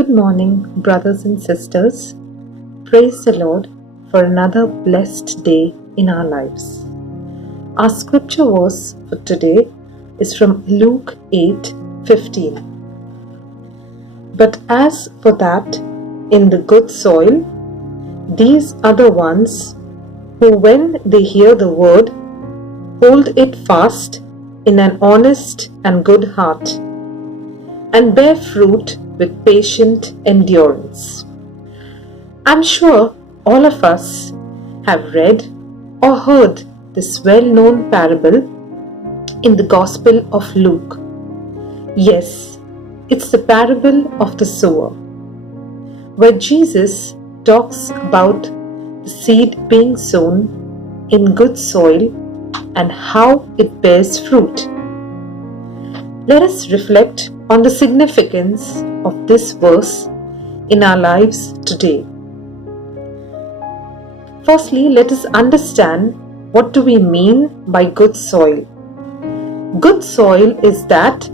Good morning, brothers and sisters. Praise the Lord for another blessed day in our lives. Our scripture verse for today is from Luke 8:15. But as for that in the good soil, these are the ones who, when they hear the word, hold it fast in an honest and good heart, and bear fruit with patient endurance. I'm sure all of us have read or heard this well-known parable in the Gospel of Luke. Yes, it's the parable of the sower, where Jesus talks about the seed being sown in good soil and how it bears fruit. Let us reflect on the significance of this verse in our lives today. Firstly, let us understand what do we mean by good soil. Good soil is that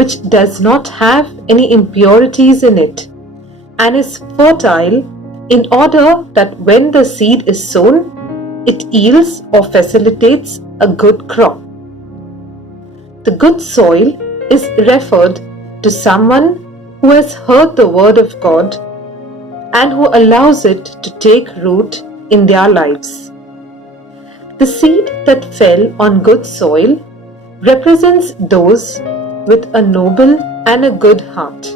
which does not have any impurities in it and is fertile in order that when the seed is sown, it yields or facilitates a good crop. The good soil is referred to someone who has heard the word of God and who allows it to take root in their lives. The seed that fell on good soil represents those with a noble and a good heart,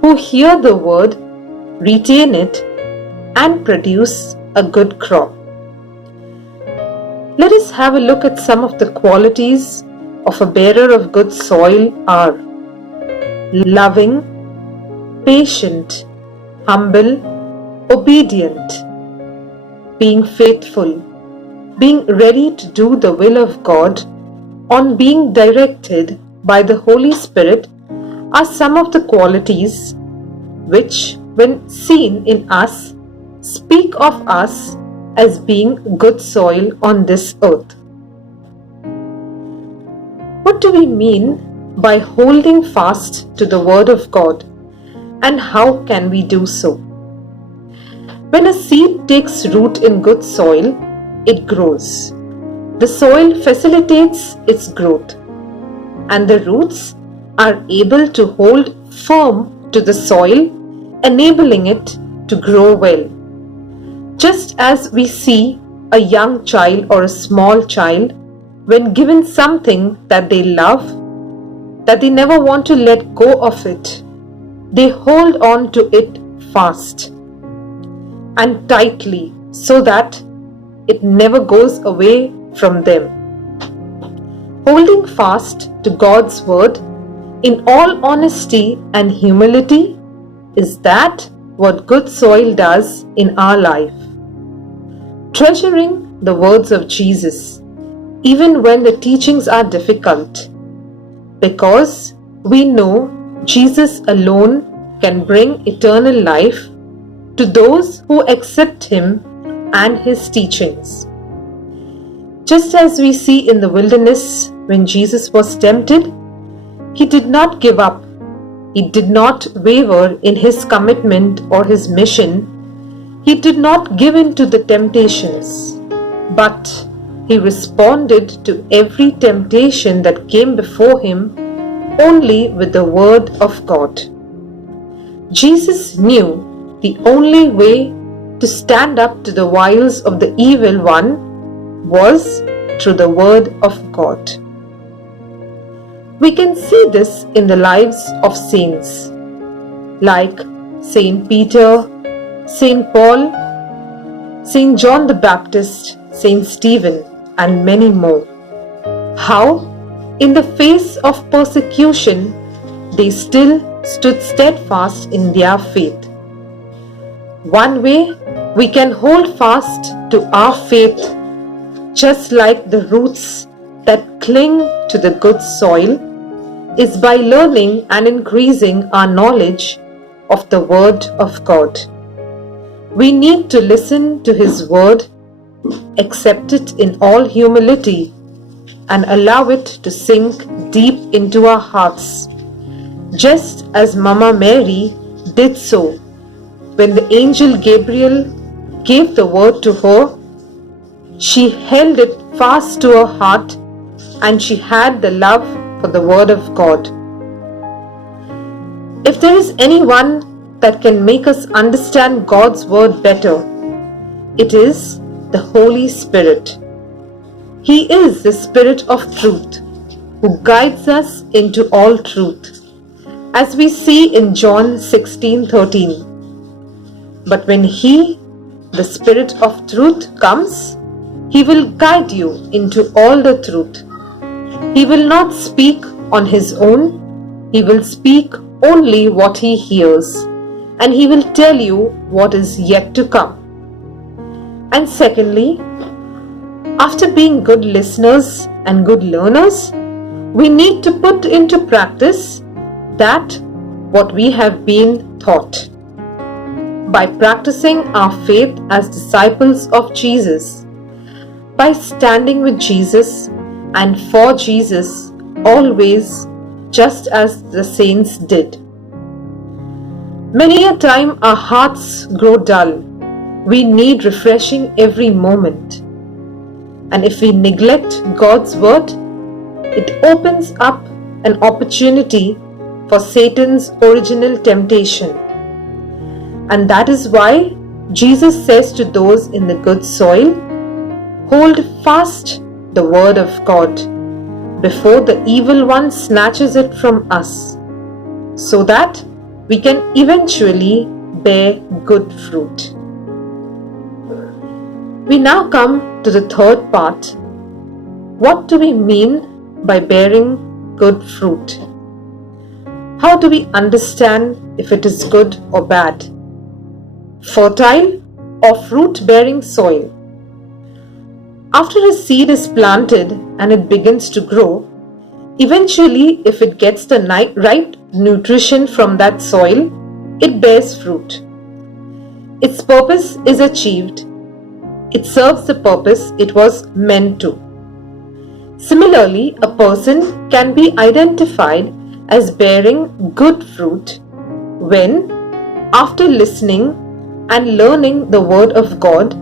who hear the word, retain it, and produce a good crop. Let us have a look at some of the qualities of a bearer of good soil are loving, patient, humble, obedient, being faithful, being ready to do the will of God, on being directed by the Holy Spirit are some of the qualities which, when seen in us, speak of us as being good soil on this earth. What do we mean by holding fast to the Word of God, and how can we do so? When a seed takes root in good soil, it grows. The soil facilitates its growth, and the roots are able to hold firm to the soil, enabling it to grow well. Just as we see a young child or a small child, when given something that they love, that they never want to let go of it, they hold on to it fast and tightly so that it never goes away from them. Holding fast to God's word in all honesty and humility is that what good soil does in our life. Treasuring the words of Jesus even when the teachings are difficult, because we know Jesus alone can bring eternal life to those who accept Him and His teachings. Just as we see in the wilderness when Jesus was tempted, He did not give up. He did not waver in His commitment or His mission. He did not give in to the temptations, but He responded to every temptation that came before Him only with the word of God. Jesus knew the only way to stand up to the wiles of the evil one was through the word of God. We can see this in the lives of saints like Saint Peter, Saint Paul, Saint John the Baptist, Saint Stephen, and many more. How, in the face of persecution, they still stood steadfast in their faith. One way we can hold fast to our faith, just like the roots that cling to the good soil, is by learning and increasing our knowledge of the Word of God. We need to listen to His Word, accept it in all humility, and allow it to sink deep into our hearts, just as Mama Mary did so. When the angel Gabriel gave the word to her, she held it fast to her heart, and she had the love for the word of God. If there is anyone that can make us understand God's word better, it is the Holy Spirit. He is the Spirit of truth who guides us into all truth, as we see in John 16:13. But when He, the Spirit of truth, comes, He will guide you into all the truth. He will not speak on His own. He will speak only what He hears, and He will tell you what is yet to come. And secondly, after being good listeners and good learners, we need to put into practice that what we have been taught. By practicing our faith as disciples of Jesus, by standing with Jesus and for Jesus always, just as the saints did. Many a time our hearts grow dull. We need refreshing every moment. And if we neglect God's word, it opens up an opportunity for Satan's original temptation. And that is why Jesus says to those in the good soil, hold fast the word of God before the evil one snatches it from us, so that we can eventually bear good fruit. We now come to the third part. What do we mean by bearing good fruit? How do we understand if it is good or bad? Fertile or fruit-bearing soil? After a seed is planted and it begins to grow, eventually if it gets the right nutrition from that soil, it bears fruit. Its purpose is achieved. It serves the purpose it was meant to. Similarly, a person can be identified as bearing good fruit when, after listening and learning the word of God,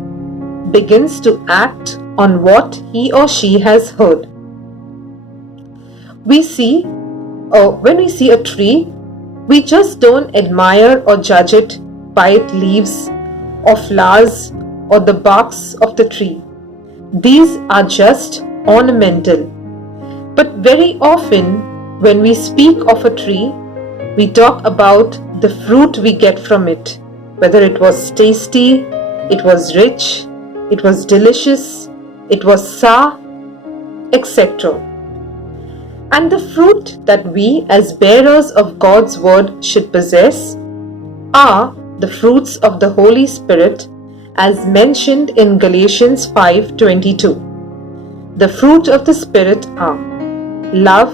begins to act on what he or she has heard. When we see a tree, we just don't admire or judge it by its leaves or flowers or the barks of the tree. These are just ornamental. But very often, when we speak of a tree, we talk about the fruit we get from it, whether it was tasty, it was rich, it was delicious, it was sour, etc. And the fruit that we as bearers of God's word should possess are the fruits of the Holy Spirit as mentioned in Galatians 5:22. The fruit of the Spirit are love,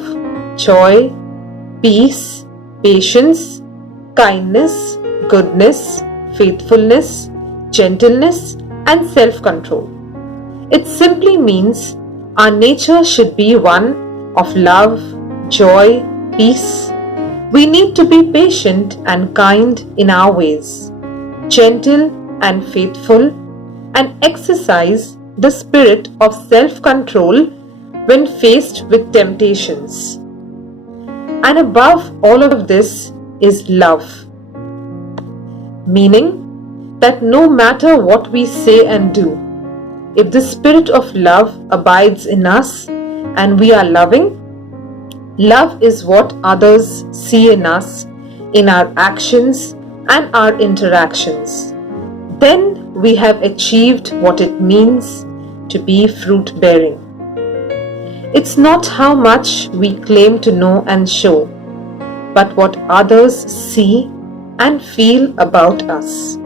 joy, peace, patience, kindness, goodness, faithfulness, gentleness, and self-control. It simply means our nature should be one of love, joy, peace. We need to be patient and kind in our ways, gentle and faithful, and exercise the spirit of self-control when faced with temptations. And above all of this is love, meaning that no matter what we say and do, if the spirit of love abides in us and we are loving, love is what others see in us, in our actions and our interactions. Then we have achieved what it means to be fruit-bearing. It's not how much we claim to know and show, but what others see and feel about us.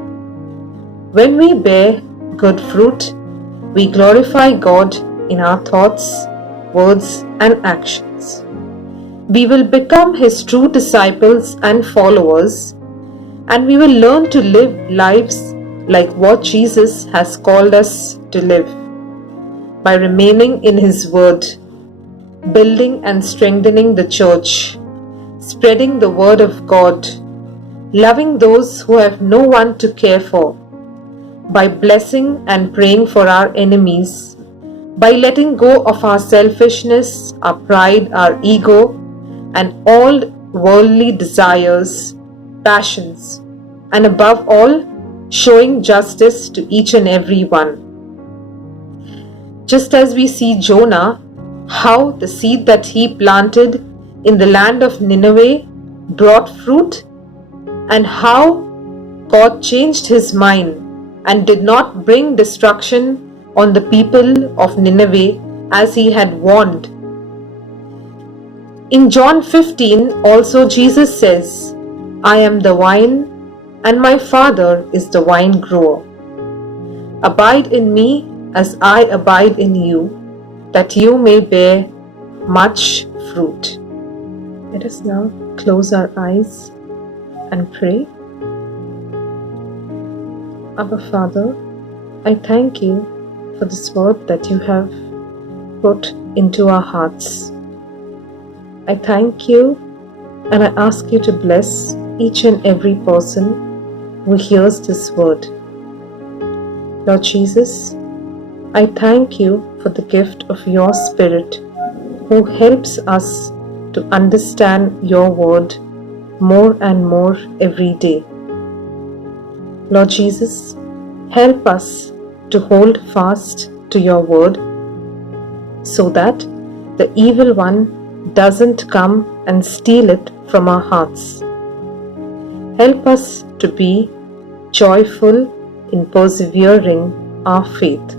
When we bear good fruit, we glorify God in our thoughts, words, and actions. We will become His true disciples and followers, and we will learn to live lives like what Jesus has called us to live, by remaining in His word, building and strengthening the church, spreading the word of God, loving those who have no one to care for, by blessing and praying for our enemies, by letting go of our selfishness, our pride, our ego, and all worldly desires, passions, and above all, showing justice to each and every one. Just as we see Jonah, how the seed that he planted in the land of Nineveh brought fruit, and how God changed his mind and did not bring destruction on the people of Nineveh as he had warned. In John 15 also Jesus says, I am the vine and my Father is the vine grower. Abide in me as I abide in you, that you may bear much fruit. Let us now close our eyes and pray. Abba Father, I thank you for this word that you have put into our hearts. I thank you and I ask you to bless each and every person who hears this word. Lord Jesus, I thank you for the gift of your Spirit who helps us to understand your word more and more every day. Lord Jesus, help us to hold fast to your word so that the evil one doesn't come and steal it from our hearts. Help us to be joyful in persevering our faith.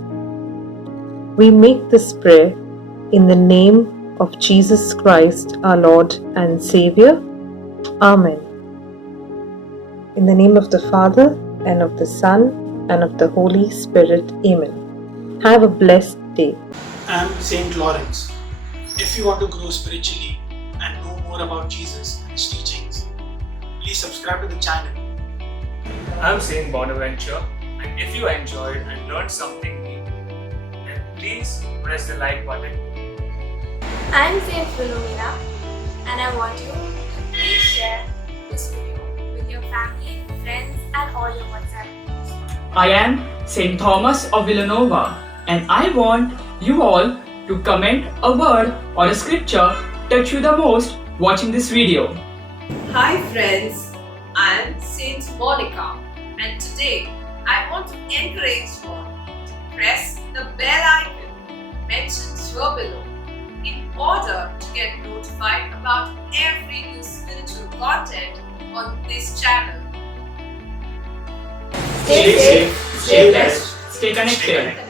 We make this prayer in the name of Jesus Christ, our Lord and Savior. Amen. In the name of the Father, and of the Son, and of the Holy Spirit. Amen. Have a blessed day. I'm Saint Lawrence. If you want to grow spiritually and know more about Jesus and his teachings, please subscribe to the channel. I'm Saint Bonaventure, and if you enjoyed and learned something new, then please press the like button. I'm Saint Philomena, and I want you to please share this video with your family, friends, and all your WhatsApp groups. I am Saint Thomas of Villanova, and I want you all to comment a word or a scripture touch you the most watching this video. Hi friends, I am Saint Monica, and today I want to encourage you all to press the bell icon mentioned here below in order to get notified about every new spiritual content on this channel. Stay safe, stay blessed, stay connected.